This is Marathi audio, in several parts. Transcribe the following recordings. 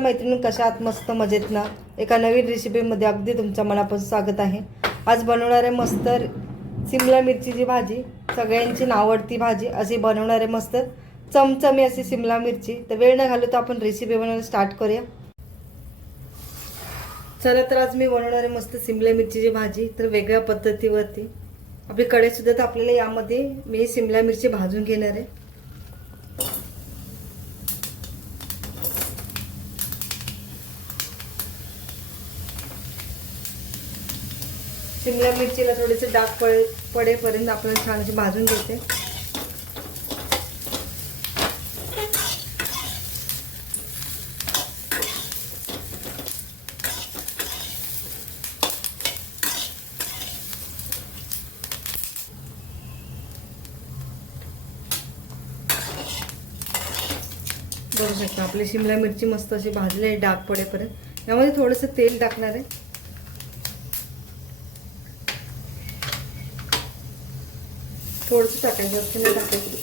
मैत्रिणी कशा आहात मस्त मजेत ना? एका नवीन रेसिपीमध्ये अगदी तुमच्या मनापासून स्वागत आहे. आज बनवणार आहे मस्त सिमला मिरचीची भाजी सगळ्यांची नावडती भाजी अशी बनवणार आहे मस्त चमचमी अशी सिमला मिरची. तर वेळ न घालू तर आपण रेसिपी बनवायला स्टार्ट करूया. चला तर आज मी बनवणार आहे मस्त सिमला मिरचीची भाजी तर वेगळ्या पद्धतीवरती. आपली कडेसुद्धा तर आपल्याला यामध्ये मी सिमला मिरची भाजून घेणार आहे. शिमला मिरचीला थोडेसे डाग पडे पडेपर्यंत आपल्याला छान अशी भाजून घेते. बघू शकता आपली शिमला मिरची मस्त अशी भाजली आहे डाग पडेपर्यंत. यामध्ये थोडंसं तेल टाकणार आहे. थोडंसं टाकायचं जास्त नाही टाकायचं.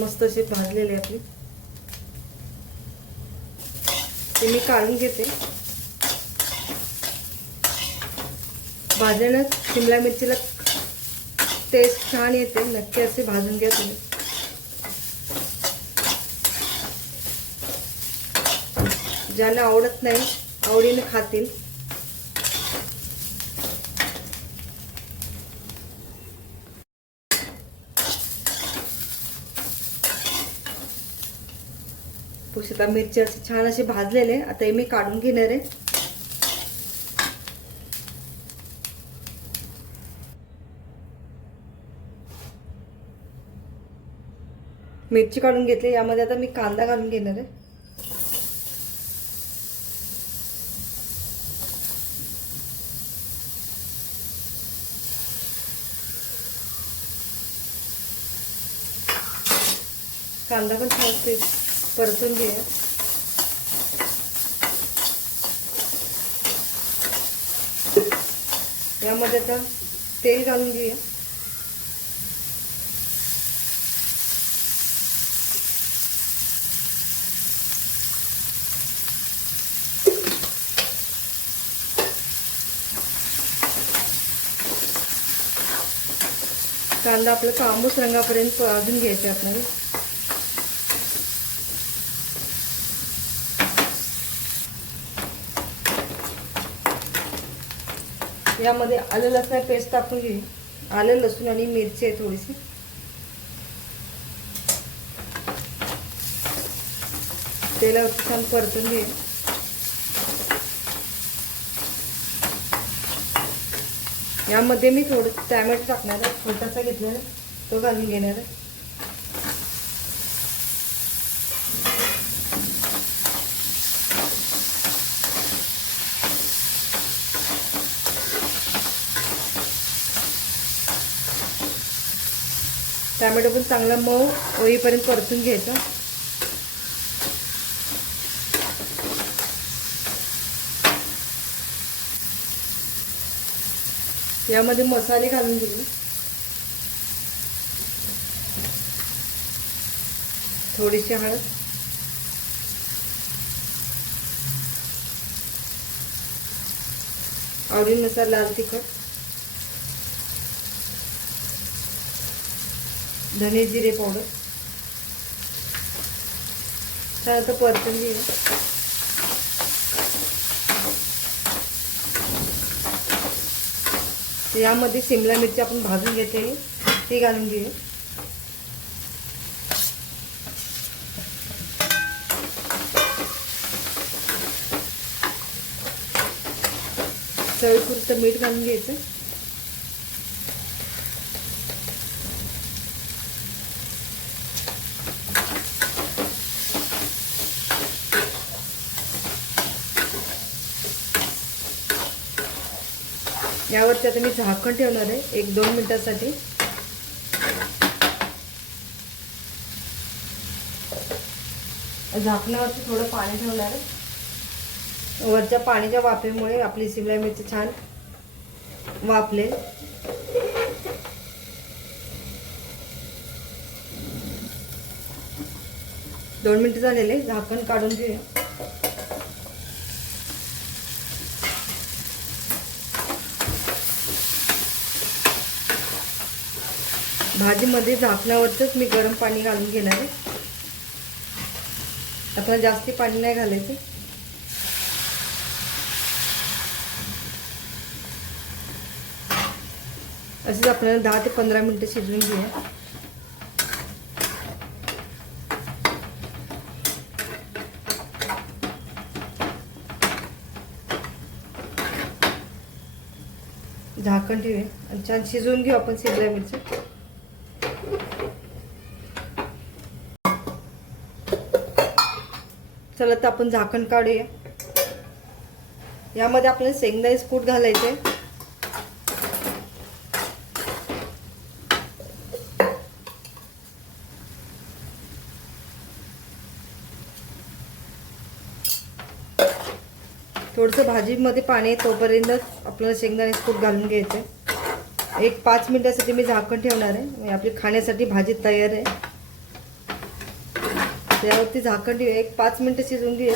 मस्त अशी भाजलेली आपली. ते मी काढून घेते. भाजण्यात शिमला मिरचीला टेस्ट छान येते. नक्की असे भाजून घ्या तुम्ही. ज्यांना आवडत नाही आवडीने खातील. आता मिरची असे छान असे भाजलेले आता हे मी काढून घेणार आहे. मिरची काढून घेतली यामध्ये आता मी कांदा घालून घेणार आहे. कांदा पण छान ते परतून घेऊया. यामध्ये आता तेल घालून घेऊया. कांदा आपला तांबूस रंगापर्यंत भाजून घ्यायचा आपल्याला. यामध्ये आलं लसणा पेस्ट टाकून घेऊ आलं लसूण आणि मिरची आहे थोडीशी. तेला छान परतून घेऊ यामध्ये मी थोडं टॅमॅटो टाकणार आहे. छोटासा घेतलेला तो घालून घेणार आहे. टॅमॅटो पण चांगला मऊ होईपर्यंत परतून घ्यायचा. यामध्ये मसाले घालून घेऊ. थोडीशी हळद. आवडीनुसार लाल तिखट. धने जिरे पावडर छान आता परतून घेऊ यामध्ये शिमला मिरची आपण भाजून घेतलेली ती घालून घेऊ चवीपुरतं मीठ घालून घ्यायचं. यावरती आता मी झाकण ठेवणार आहे. एक दोन मिनटासाठी. झाकणावरती थोडं पाणी ठेवणार आहे. वरच्या पाण्याच्या वाफेमुळे आपली शिमला मिरची छान वाफले दोन मिनिटं झालेले. झाकण काढून घेऊया. भाजीमध्ये झाकणावरच मी गरम पाणी घालून घेणार आहे. आता जास्ती पाणी नाही घालायचं. असेच आपल्याला दहा ते पंधरा मिनटं शिजवून घेऊया. झाकण ठेवूया आणि छान शिजवून घेऊ आपण शिजल्या मिरची चला तर आपण झाकण काढूया. यामध्ये आपल्याला शेंगदाण्याचे कूट घालायचे. थोडंसं भाजीमध्ये पाणी आहे तोपर्यंत आपल्याला शेंगदाण्याचे कूट घालून घ्यायचं. एक पाच मिनिटासाठी मी झाकण ठेवणार आहे. म्हणजे आपली खाण्यासाठी भाजी तयार आहे. त्यावरती झाकण ठेवूया एक पाच मिनटं शिजवून घेऊया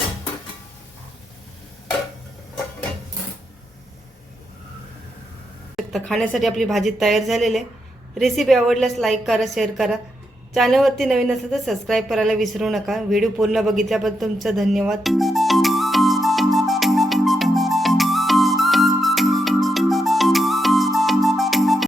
तर खाण्यासाठी आपली भाजी तयार झालेली आहे. रेसिपी आवडल्यास लाईक करा शेअर करा. चॅनलवरती नवीन असेल तर सबस्क्राईब करायला विसरू नका. व्हिडिओ पूर्ण बघितल्याबद्दल तुमचं धन्यवाद.